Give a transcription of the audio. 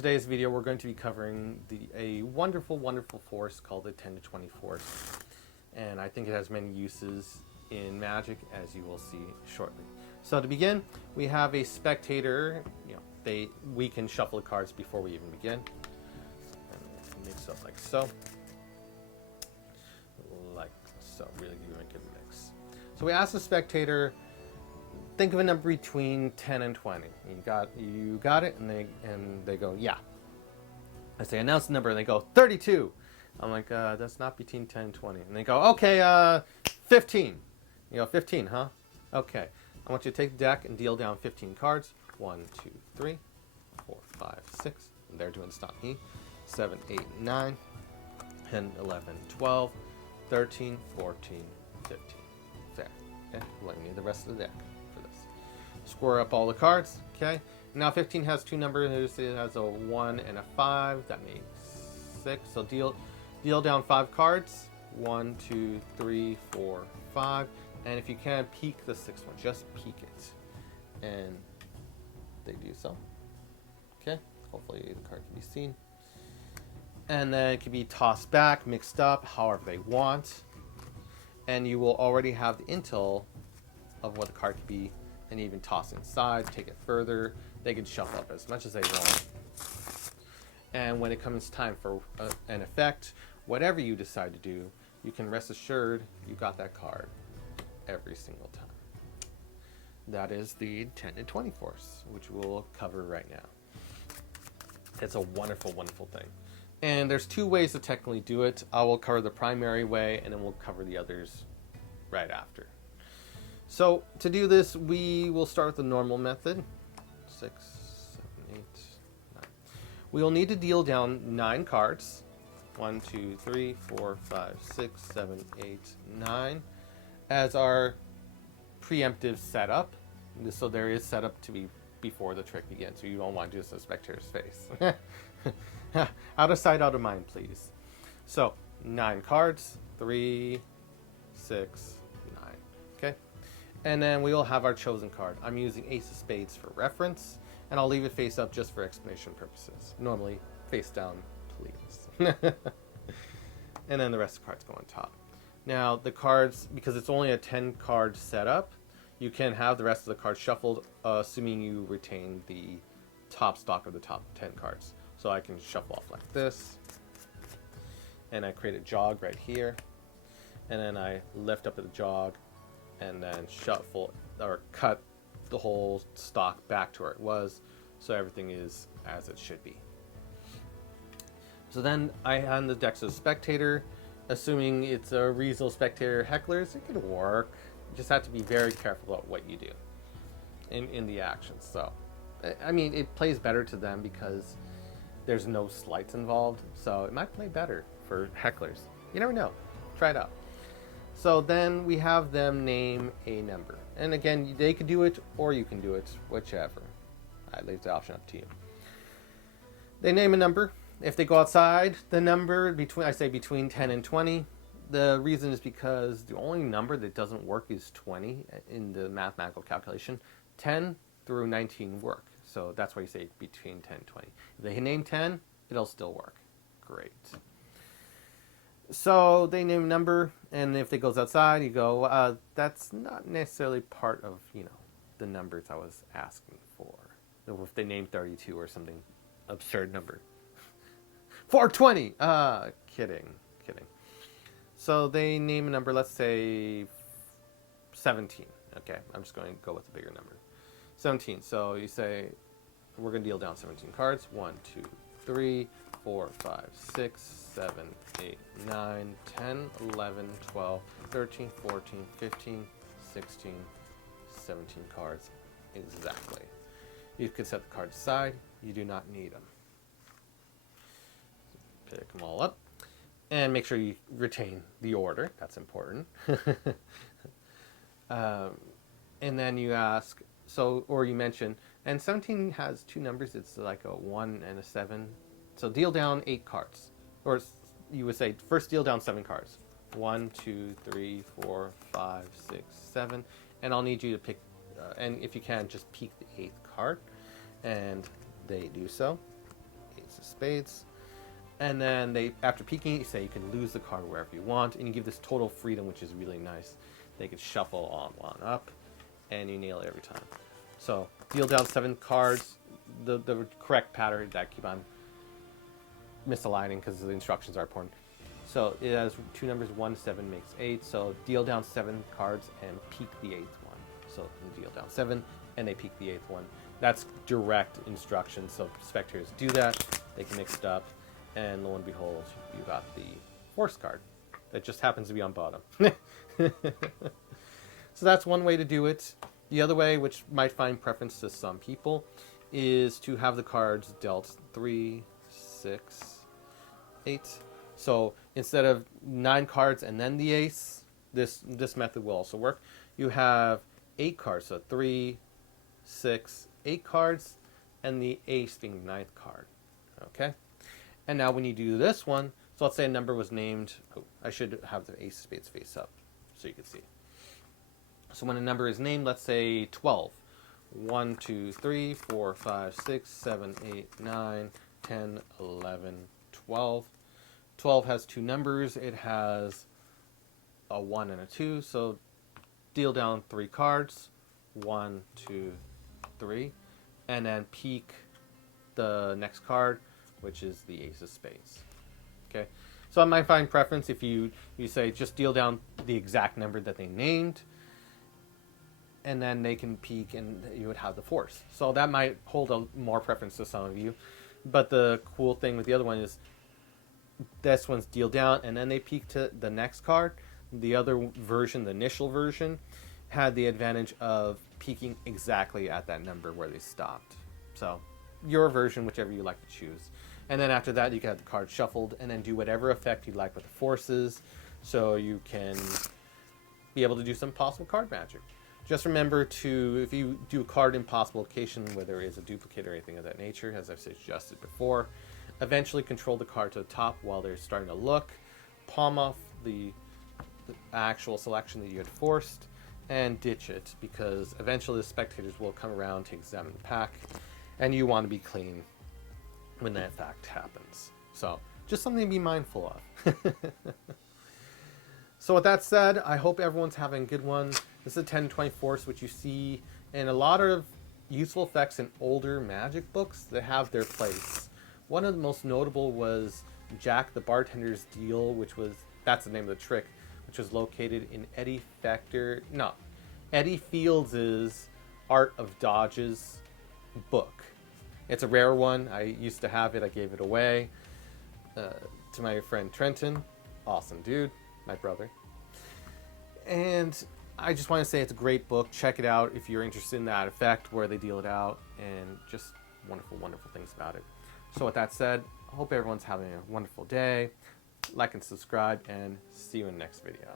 Today's video we're going to be covering a wonderful force called the 10 to 20 force, and I think it has many uses in Magic, as you will see shortly. So to begin, we have a spectator. We can shuffle the cards before we even begin. And mix up like so, really give it a good mix. So we ask the spectator, think of a number between 10 and 20. You got it, and they go, yeah. I say, announce the number, and they go, 32. I'm like, that's not between 10 and 20. And they go, okay, 15. You go, 15, huh? Okay. I want you to take the deck and deal down 15 cards. 1, 2, 3, 4, 5, 6. And they're doing stop me. 7, 8, 9, 10, 11, 12, 13, 14, 15. Fair. Okay. Well, you need the rest of the deck for this. Square up all the cards. Okay. Now 15 has two numbers. It has a 1 and a 5. That makes 6. So deal down 5 cards. 1, 2, 3, 4, 5. And if you can, peek the 6th one. Just peek it. And they do so. Okay. Hopefully the card can be seen. And then it can be tossed back, mixed up, however they want. And you will already have the intel of what the card could be, and even toss inside, take it further. They can shuffle up as much as they want. And when it comes time for an effect, whatever you decide to do, you can rest assured you got that card every single time. That is the 10 to 20 force, which we'll cover right now. It's a wonderful thing. And there's 2 ways to technically do it. I will cover the primary way, and then we'll cover the others right after. So to do this, we will start with the normal method. 6, 7, 8, 9. We will need to deal down 9 cards. 1, 2, 3, 4, 5, 6, 7, 8, 9 as our preemptive setup. So there is setup to be before the trick begins. So you don't want to just a spectator's face. Out of sight, out of mind, please. So 9 cards. 3, 6, 9. Okay. And then we will have our chosen card. I'm using Ace of Spades for reference, and I'll leave it face up just for explanation purposes. Normally, face down, please. And then the rest of the cards go on top. Now, the cards, because it's only a 10-card setup, you can have the rest of the cards shuffled, assuming you retain the top stock of the top 10 cards. So I can shuffle off like this, and I create a jog right here, and then I lift up the jog, and then shuffle or cut the whole stock back to where it was, so everything is as it should be. So then I hand the deck to the spectator, assuming it's a reasonable spectator. Hecklers, it can work. You just have to be very careful about what you do in the actions. So, I mean, it plays better to them because there's no sleights involved, so it might play better for hecklers. You never know. Try it out. So then we have them name a number. And again, they could do it or you can do it, whichever. I leave the option up to you. They name a number. If they go outside the number, between 10 and 20, the reason is because the only number that doesn't work is 20 in the mathematical calculation. 10 through 19 work. So that's why you say between 10 and 20. If they name 10, it'll still work. Great. So they name a number, and if it goes outside, you go, that's not necessarily part of, the numbers I was asking for. If they name 32 or something absurd number. 420! Kidding. So they name a number, let's say 17. Okay, I'm just going to go with a bigger number. 17. So you say, we're going to deal down 17 cards. 1, 2, 3, 4, 5, 6, 7, 8, 9, 10, 11, 12, 13, 14, 15, 16, 17 cards. Exactly. You can set the cards aside. You do not need them. Pick them all up. And make sure you retain the order. That's important. And then you ask, or you mention, and 17 has 2 numbers. It's like a 1 and a 7. So deal down 8 cards. Or you would say, first deal down 7 cards. 1, 2, 3, 4, 5, 6, 7. And I'll need you to pick, and if you can, just peek the 8th card. And they do so. of spades. And then they, after peeking, you say you can lose the card wherever you want, and you give this total freedom, which is really nice. They can shuffle on one up, and you nail it every time. So deal down 7 cards. The correct pattern that keep on misaligning because the instructions are important. So it has 2 numbers, 1, 7 makes 8. So deal down 7 cards and peek the 8th one. So you deal down 7 and they peek the 8th one. That's direct instructions. So spectators do that. They can mix it up, and lo and behold, you got the force card. That just happens to be on bottom. So that's one way to do it. The other way, which might find preference to some people, is to have the cards dealt 3, 6, 8. So instead of 9 cards and then the ace, this method will also work. You have 8 cards, so 3, 6, 8 cards, and the ace being the 9th card. Okay? And now when you do this one, so let's say a number was named, oh, I should have the ace of spades face up so you can see. So when a number is named, let's say 12. 1, 2, 3, 4, 5, 6, 7, 8, 9, 10, 11, 12. 12 has 2 numbers. It has a 1 and a 2. So deal down 3 cards. 1, 2, 3. And then peek the next card, which is the ace of spades. Okay. So I might find preference if you say just deal down the exact number that they named, and then they can peek and you would have the force. So that might hold a more preference to some of you. But the cool thing with the other one is this one's deal down and then they peek to the next card. The other version, the initial version, had the advantage of peeking exactly at that number where they stopped. So your version, whichever you like to choose. And then after that, you can have the card shuffled and then do whatever effect you like with the forces, so you can be able to do some possible card magic. Just remember to, if you do a card impossible location where there is a duplicate or anything of that nature, as I've suggested before, eventually control the card to the top while they're starting to look, palm off the actual selection that you had forced, and ditch it, because eventually the spectators will come around to examine the pack, and you want to be clean when that fact happens. So just something to be mindful of. So with that said, I hope everyone's having a good one. This is a 10-20 force, which you see in a lot of useful effects in older Magic books that have their place. One of the most notable was Jack the Bartender's Deal, which was, that's the name of the trick, which was located in Eddie Fields' Art of Dodges book. It's a rare one. I used to have it. I gave it away to my friend Trenton. Awesome dude, my brother. And I just want to say it's a great book. Check it out if you're interested in that effect, where they deal it out, and just wonderful, wonderful things about it. So with that said, I hope everyone's having a wonderful day. Like and subscribe, and see you in the next video.